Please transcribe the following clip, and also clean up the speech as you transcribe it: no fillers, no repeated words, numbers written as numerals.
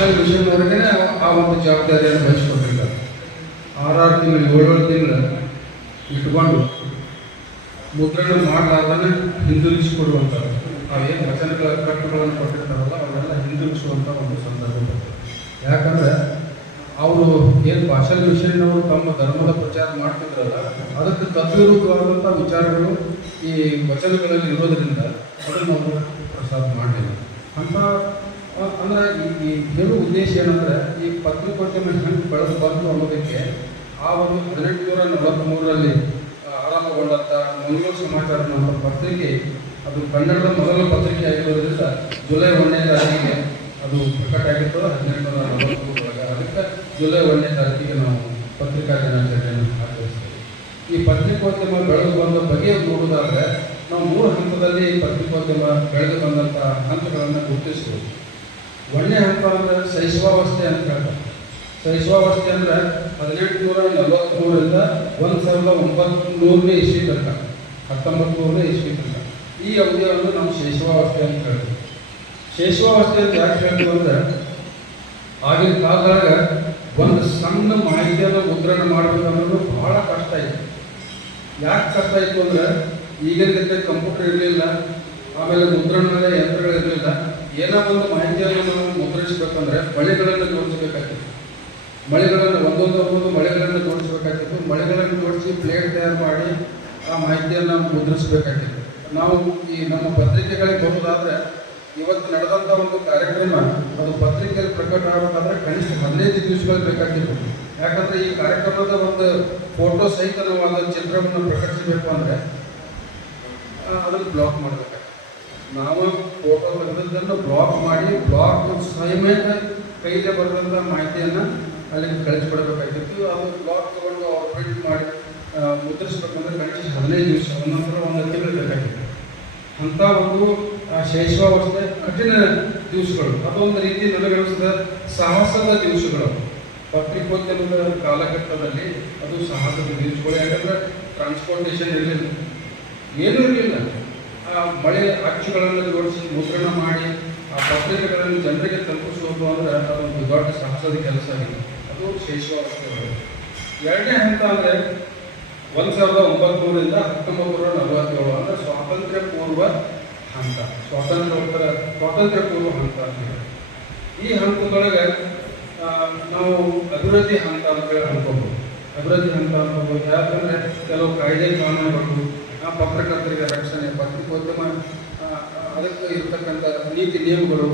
ಭಾಷಾ ವಿಷಯದವರೆಗೆ ಆ ಒಂದು ಜವಾಬ್ದಾರಿಯನ್ನು ವಹಿಸ್ಕೊಟ್ಟಿರ್ತಾರೆ. 6 ತಿಂಗಳು 7 ತಿಂಗಳು ಇಟ್ಕೊಂಡು ಮುದ್ರಣ ಮಾಡಲಾರ್ದೇ ಹಿಂದಿರುಗಿಸಿಕೊಡುವಂಥದ್ದು. ನಾವೇನು ವಚನಗಳ ಕಟ್ಟುಗಳನ್ನು ಕೊಟ್ಟಿರ್ತಾರಲ್ಲ ಅವೆಲ್ಲ ಹಿಂದಿರುಗಿಸುವಂಥ ಒಂದು ಸಂದರ್ಭ ಬರ್ತದೆ. ಯಾಕಂದರೆ ಅವರು ಏನು ಭಾಷಾ ವಿಷಯನವರು ತಮ್ಮ ಧರ್ಮದ ಪ್ರಚಾರ ಮಾಡ್ತಿದ್ರಲ್ಲ ಅದಕ್ಕೆ ತದ್ವಿರುದ್ಧವಾದಂಥ ವಿಚಾರಗಳು ಈ ವಚನಗಳಲ್ಲಿ ಇರೋದರಿಂದ ಅದನ್ನು ನಾವು ಪ್ರಸಾದ ಮಾಡಲಿಲ್ಲ ಅಂತ. ಅಂದರೆ ಈ ಹೇಳುವ ಉದ್ದೇಶ ಏನಂದರೆ ಈ ಪತ್ರಿಕೋದ್ಯಮ ಹೆಂಗೆ ಬೆಳೆದು ಬಂತು ಅನ್ನೋದಕ್ಕೆ ಆ ಒಂದು 1843ರಲ್ಲಿ ಆರಂಭಗೊಂಡಂಥ ಮಂಗಳೂರು ಸಮಾಚಾರ ಅನ್ನೋ ಪತ್ರಿಕೆ ಅದು ಕನ್ನಡದ ಮೊದಲ ಪತ್ರಿಕೆ ಆಗಿರೋದ್ರಿಂದ ಜುಲೈ 1ನೇ ತಾರೀಕಿಗೆ ಅದು ಪ್ರಕಟ ಆಗಿರ್ತದೆ 1843 ಅದಕ್ಕೆ ಜುಲೈ 1ನೇ ತಾರೀಕಿಗೆ ನಾವು ಪತ್ರಿಕಾ ದಿನಾಚರಣೆಯನ್ನು ಆಚರಿಸ್ತೇವೆ. ಈ ಪತ್ರಿಕೋದ್ಯಮ ಬೆಳೆದು ಬಂದ ಬಗೆಯ ನೋಡುವುದಾದರೆ ನಾವು 3 ಹಂತದಲ್ಲಿ ಪತ್ರಿಕೋದ್ಯಮ ಬೆಳೆದು ಬಂದಂಥ ಹಂತಗಳನ್ನು ಗುರುತಿಸ್ಬೋದು. 1ನೇ ಹಂತ ಅಂದರೆ ಶೈಶವಾವಸ್ಥೆ ಅಂತ ಹೇಳ್ತಾರೆ. ಶೈಶವಾವಸ್ಥೆ ಅಂದರೆ 1843ರಿಂದ 1900ನೇ ಇಸ್ವಿ ತನಕ 1900ನೇ ಇಸ್ವಿ ತನಕ ಈ ಅವಧಿಯನ್ನು ನಾವು ಶೈಶವಾವಸ್ಥೆ ಅಂತ ಹೇಳ್ತೀವಿ. ಶೈಶವಾವಸ್ಥೆ ಅಂತ ಯಾಕೆ ಹೇಳ್ತೀವಿ ಅಂದರೆ ಆಗಿನ ಕಾಲದಾಗ ಒಂದು ಸಣ್ಣ ಮಾಹಿತಿಯನ್ನು ಮುದ್ರಣ ಮಾಡಬೇಕನ್ನೋದು ಬಹಳ ಕಷ್ಟ ಇತ್ತು. ಯಾಕೆ ಕಷ್ಟ ಇತ್ತು ಅಂದರೆ ಈಗಿನ ಕಂಪ್ಯೂಟರ್ ಇರಲಿಲ್ಲ, ಆಮೇಲೆ ಮುದ್ರಣದ ಯಂತ್ರಗಳಿರಲಿಲ್ಲ. ಏನೋ ಒಂದು ಮಾಹಿತಿಯನ್ನು ನಾವು ಮುದ್ರಿಸಬೇಕಂದ್ರೆ ಮಳೆಗಳನ್ನು ಜೋಡಿಸಬೇಕಾಗಿತ್ತು. ಮಳೆಗಳನ್ನು ಒಂದೊಂದು ಮಳೆಗಳನ್ನು ಜೋಡಿಸಬೇಕಾಗಿತ್ತು. ಮಳೆಗಳನ್ನು ಜೋಡಿಸಿ ಪ್ಲೇಟ್ ತಯಾರು ಮಾಡಿ ಆ ಮಾಹಿತಿಯನ್ನು ಮುದ್ರಿಸಬೇಕಾಗಿತ್ತು. ನಾವು ಈ ನಮ್ಮ ಪತ್ರಿಕೆಗಳಿಗೆ ಬರೋದಾದರೆ ಇವತ್ತು ನಡೆದಂಥ ಒಂದು ಕಾರ್ಯಕ್ರಮ ಅದು ಪತ್ರಿಕೆಯಲ್ಲಿ ಪ್ರಕಟ ಆಗಬೇಕಾದ್ರೆ ಕನಿಷ್ಠ 15 ದಿವಸಗಳು ಬೇಕಾಗಿತ್ತು. ಯಾಕಂದರೆ ಈ ಕಾರ್ಯಕ್ರಮದ ಒಂದು ಫೋಟೋ ಸಹಿತ ನಾವು ಅದರ ಚಿತ್ರವನ್ನು ಪ್ರಕಟಿಸಬೇಕು ಅಂದರೆ ಅದನ್ನು ಬ್ಲಾಕ್ ಮಾಡಬೇಕಾಗ್ತದೆ. ನಾವು ಫೋಟೋ ತೆಗೆದದ್ದನ್ನು ಬ್ಲಾಕ್ ಮಾಡಿ ಬ್ಲಾಕ್ ಸಹಿತ ಕೈಲೇ ಬರೆದಂಥ ಮಾಹಿತಿಯನ್ನು ಅಲ್ಲಿಗೆ ಕಳಿಸ್ಕೊಡ್ಬೇಕಾಗಿತ್ತು. ಅದು ಬ್ಲಾಕ್ ತೊಗೊಂಡು ಅವ್ರು ಪ್ರಿಂಟ್ ಮಾಡಿ ಮುದ್ರಿಸ್ಬೇಕಂದ್ರೆ ಕನಿಷ್ಠ 15 ದಿವಸ ಒಂದೊಂದರ 1 ತಿಂಗಳು ಬೇಕಾಗಿತ್ತು. ಅಂಥ ಒಂದು ಶೈಶವಾವಸ್ಥೆ ಕಠಿಣ ದಿವಸಗಳು. ಅದೊಂದು ರೀತಿ ನನಗನ್ನಿಸಿದ ಸಾಹಸದ ದಿವಸಗಳು. ಪತ್ರಿಕೋದ್ಯಮದ ಕಾಲಘಟ್ಟದಲ್ಲಿ ಅದು ಸಾಹಸದ ದಿವಸಗಳು. ಯಾಕಂದರೆ ಟ್ರಾನ್ಸ್ಪೋರ್ಟೇಷನ್ ಇರಲಿಲ್ಲ, ಏನೂ ಇರಲಿಲ್ಲ. ಮಳೆ ಅಚ್ಚುಗಳನ್ನು ಜೋಡಿಸಿ ಮುದ್ರಣ ಮಾಡಿ ಆ ಪತ್ರಿಕೆಗಳನ್ನು ಜನರಿಗೆ ತಲುಪಿಸುವುದು ಅಂದರೆ ಅದೊಂದು ದೊಡ್ಡ ಸಾಹಸದ ಕೆಲಸ ಆಗಿದೆ. ಅದು ಶೈಶವಾವಸ್ಥೆಗಳು. 2ನೇ ಹಂತ ಅಂದರೆ 1900ರಿಂದ 1947 ಅಂದರೆ ಸ್ವಾತಂತ್ರ್ಯ ಪೂರ್ವ ಹಂತ, ಸ್ವಾತಂತ್ರ್ಯ ಪೂರ್ವ ಹಂತ ಅಂತ ಹೇಳಿ. ಈ ಹಂತದೊಳಗೆ ನಾವು ಅಭಿವೃದ್ಧಿ ಹಂತ ಅಂತ ಹೇಳಿ ಅನ್ಕೋಬೋದು. ಅಭಿವೃದ್ಧಿ ಹಂತ ಅನ್ಕೋಬೋದು. ಯಾಕಂದರೆ ಕೆಲವು ಕಾಯ್ದೆ ಕಾನೂನುಗಳು, ಪತ್ರಕರ್ತರಿಗೆ ರಕ್ಷಣೆ, ಪತ್ರಿಕೋದ್ಯಮ ಅದಕ್ಕೆ ಇರತಕ್ಕಂಥ ನೀತಿ ನಿಯಮಗಳು